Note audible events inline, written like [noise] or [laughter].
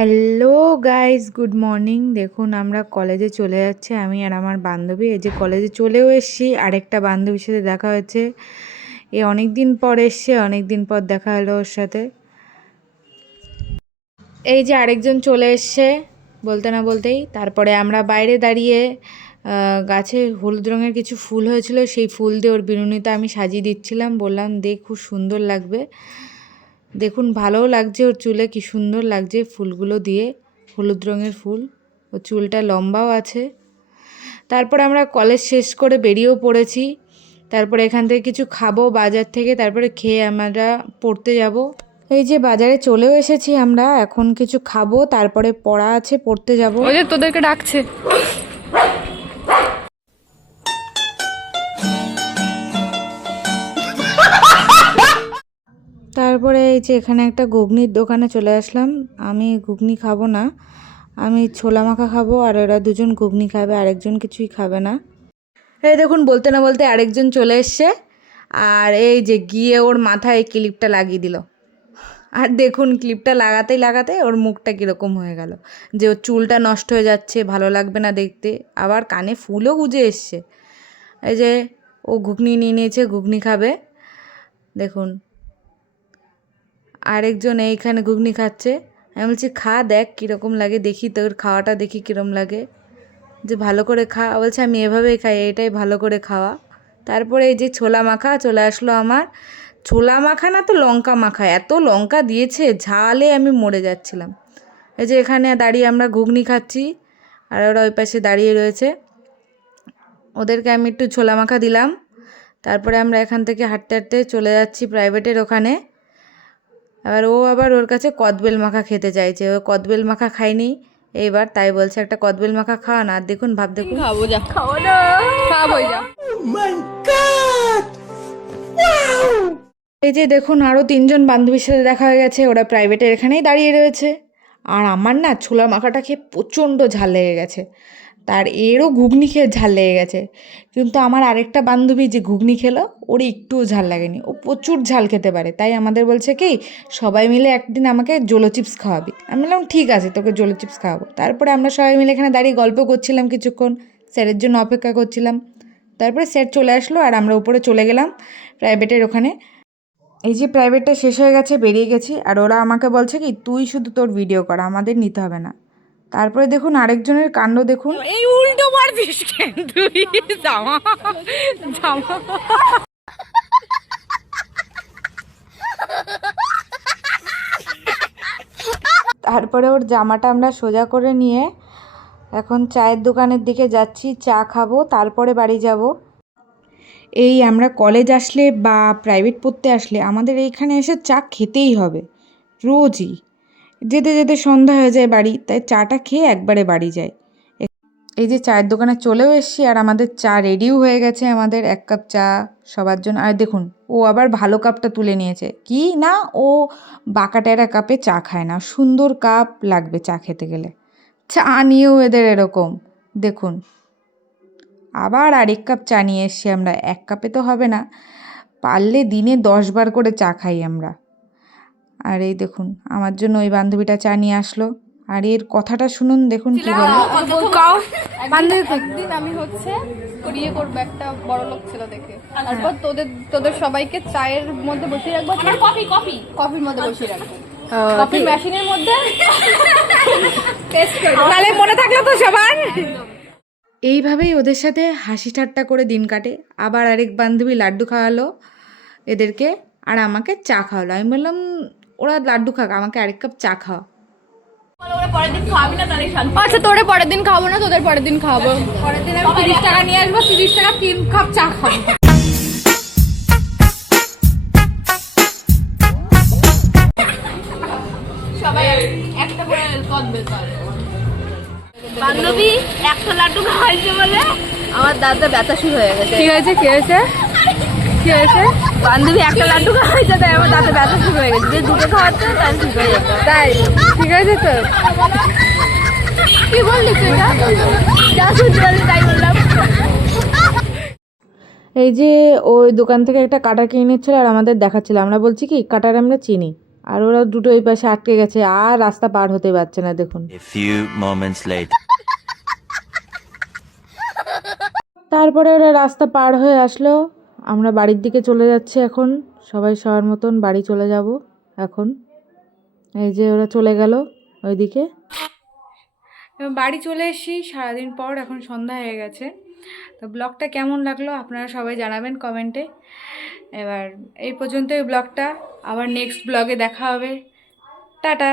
Hello guys good morning দেখুন, আমরা কলেজে চলে যাচ্ছি। আমি আর আমার বান্ধবী, এই যে কলেজে চলেও এসেছি। আরেকটা বান্ধবীর সাথে দেখা হয়েছে। এ অনেক দিন পর এসছে অনেক দিন পর দেখা হলো ওর সাথে। এই যে আরেকজন চলে এসছে, বলতে না বলতেই। তারপরে আমরা বাইরে দাঁড়িয়ে গাছে হলুদ রঙের কিছু ফুল হয়েছিল। সেই ফুল দিয়ে ওর বিনুনিটা আমি সাজিয়ে দিচ্ছিলাম। বললাম, দেখ, খুব সুন্দর লাগবে। দেখুন, ভালোও লাগছে ওর চুলে, কি সুন্দর লাগছে ফুলগুলো দিয়ে, হলুদ রঙের ফুল। ও চুলটা লম্বাও আছে। তারপরে আমরা কলেজ শেষ করে বেরিয়েও পড়েছি। তারপরে এখান থেকে কিছু খাব, বাজার থেকে, তারপরে খেয়ে আমরা পড়তে যাব। এই যে বাজারে চলেও এসেছি আমরা, এখন কিছু খাব, তারপরে পড়া আছে, পড়তে যাব। তোদেরকে ডাকছে। তারপরে এই যে এখানে একটা ঘুগনির দোকানে চলে আসলাম। আমি ঘুগনি খাব না। আমি ছোলা মাখা খাব আর ওরা দুজন ঘুগনি খাবে, আরেকজন কিছুই খাবে না। এই দেখুন, বলতে না বলতে আরেকজন চলে এসছে। আর এই যে গিয়ে ওর মাথায় এই ক্লিপটা লাগিয়ে দিল। আর দেখুন, ক্লিপটা লাগাতেই লাগাতে ওর মুখটা কীরকম হয়ে গেল। যে ওর চুলটা নষ্ট হয়ে যাচ্ছে, ভালো লাগবে না দেখতে। আবার কানে ফুলও গুজে এসছে। এই যে ও ঘুগনি নিয়ে নিয়েছে, ঘুগনি খাবে। দেখুন। আরেকজন এইখানে ঘুগনি খাচ্ছে। আমি বলছি, খা, দেখ কীরকম লাগে, দেখি তোর খাওয়াটা, দেখি কীরকম লাগে। যে ভালো করে খা বলছে, আমি এভাবেই খাই, এটাই ভালো করে খাওয়া। তারপরে এই যে ছোলা মাখা চলে আসলো আমার। ছোলা মাখা না তো লঙ্কা মাখা, এত লঙ্কা দিয়েছে, ঝালে আমি মরে যাচ্ছিলাম। এই যে এখানে দাঁড়িয়ে আমরা ঘুগনি খাচ্ছি, আর ওরা ওই পাশে দাঁড়িয়ে রয়েছে। ওদেরকে আমি একটু ছোলা মাখা দিলাম। তারপরে আমরা এখান থেকে হাঁটতে হাঁটতে চলে যাচ্ছি প্রাইভেটের ওখানে। এবার ও আবার ওর কাছে কদবেল মাখা খেতে চাইছে। ও কদবেল মাখা খায়নি। এইবার তাই বলছে একটা কদবেল মাখা খাওয়া না আর দেখুন ভাব দেখুন। খাব যা। খাব না। খাব যা। এই যে দেখুন আরও তিনজন বান্ধবীর সাথে দেখা হয়ে গেছে। ওরা প্রাইভেটের এখানেই দাঁড়িয়ে রয়েছে। আর আমার না ছোলা মাখাটা খেয়ে প্রচণ্ড ঝাল লেগে গেছে। তার এরও ঘুগনি খেয়ে ঝাল লেগে গেছে। কিন্তু আমার আরেকটা বান্ধবী যে ঘুগনি খেলো, ওর একটুও ঝাল লাগেনি। ও প্রচুর ঝাল খেতে পারে। তাই আমাদের বলছে কি, সবাই মিলে একদিন আমাকে জোলো চিপস খাওয়াবি। আমি বললাম, ঠিক আছে, তোকে জোলো চিপস খাওয়াবো। তারপরে আমরা সবাই মিলে এখানে দাঁড়িয়ে গল্প করছিলাম কিছুক্ষণ। স্যারের জন্য অপেক্ষা করছিলাম। তারপরে স্যার চলে আসলো আর আমরা উপরে চলে গেলাম প্রাইভেটের ওখানে। এই যে প্রাইভেটটা শেষ হয়ে গেছে, বেরিয়ে গেছি। আর ওরা আমাকে বলছে কি, তুই শুধু তোর ভিডিও কর, আমাদের নিতে হবে না। তারপরে দেখুন আরেকজনের কাণ্ড দেখুন। এই উল্টো মারছিস কেন তুই? জামা। জামা। তারপরে ওর জামাটা আমরা সোজা করে নিয়ে এখন চায়ের দোকানের দিকে যাচ্ছি চা খাব তারপরে বাড়ি যাব। এই আমরা কলেজ আসলে বা প্রাইভেট পড়তে আসলে আমাদের এইখানে এসে চা খেতেই হবে রোজই। যেতে যেতে সন্ধ্যা হয়ে যায় বাড়ি, তাই চাটা খেয়ে একবারে বাড়ি যায় এই যে চায়ের দোকানে চলেও এসেছি আর আমাদের চা রেডিও হয়ে গেছে আমাদের, এক কাপ চা সবার জন্য। আর দেখুন, ও আবার ভালো কাপটা তুলে নিয়েছে। কি? না, ও বাঁকাটেরা কাপে চা খায় না। সুন্দর কাপ লাগবে চা খেতে গেলে। চা নিয়েও এদের এরকম। দেখুন, আবার আরেক কাপ চা নিয়ে এসছি আমরা। এক কাপে তো হবে না। পারলে দিনে দশ বার করে চা খাই আমরা। আর এই দেখুন আমার জন্য ওই বান্ধবীটা চা নিয়ে আসলো। আর এর কথাটা শুনুন দেখুন কি বলে। একদিন আমি হচ্ছে বিয়ে করব একটা বড় লোক ছেলে দেখে। তারপর তোদের তোদের সবাইকে চায়ের মধ্যে বসিয়ে রাখব কফি কফি। কফির মধ্যে বসিয়ে রাখব। কফি মেশিনের মধ্যে [laughs] তাহলে মনে থাকল তো সবার? এইভাবেই ওদের সাথে হাসি ঠাট্টা করে দিন কাটে। আবার আরেক বান্ধবী লাড্ডু খাওয়ালো এদেরকে আর আমাকে চা খাওয়ালো। আমি বললাম ওরা লাড্ডু খাক আমাকে আরেক কাপ চা খাওয়া। আচ্ছা তোরে পরের দিন খাব না তোদের পরের দিন খাব পরের দিন আমি তিরিশ টাকা নিয়ে আসব তিরিশ টাকা তিন কাপ চা খাব। সবাই একটা করে বান্ধবী একটা লাড্ডু খাওয়াইছে বলে আমার দাঁতে ব্যথা শুরু হয়ে গেছে। ঠিক কি হয়েছে? কি হয়েছে? বান্ধবী একটা লাড্ডু খাওয়াইছে তাই আমার দাঁতে ব্যথা শুরু হয়ে গেছে। যে দুটো খাওয়াচ্ছে তাই ঠিক হয়ে যেত তাই? ঠিক আছে তো? কি বললি তুই? যা শুনতে পারলি তাই বললাম। এই যে ওই দোকান থেকে একটা কাটার কিনে নিচ্ছিল আর আমাদের দেখাচ্ছিল। আমরা বলছি কি কাটার আমরা চিনি। আর ওরা দুটো ওই পাশে আটকে গেছে আর রাস্তা পার হতে পারছে না দেখুন। তারপরে ওরা রাস্তা পার হয়ে আসলো। আমরা বাড়ির দিকে চলে যাচ্ছি এখন। সবাই সবার মতন বাড়ি চলে যাব এখন। এই যে ওরা চলে গেল ওইদিকে। বাড়ি চলে এসেছি সারাদিন পর, এখন সন্ধ্যা হয়ে গেছে। তো ব্লগটা কেমন লাগল আপনারা সবাই জানাবেন কমেন্টে এবার এই পর্যন্তই ব্লগটা। আবার নেক্সট ব্লগে দেখা হবে। টাটা!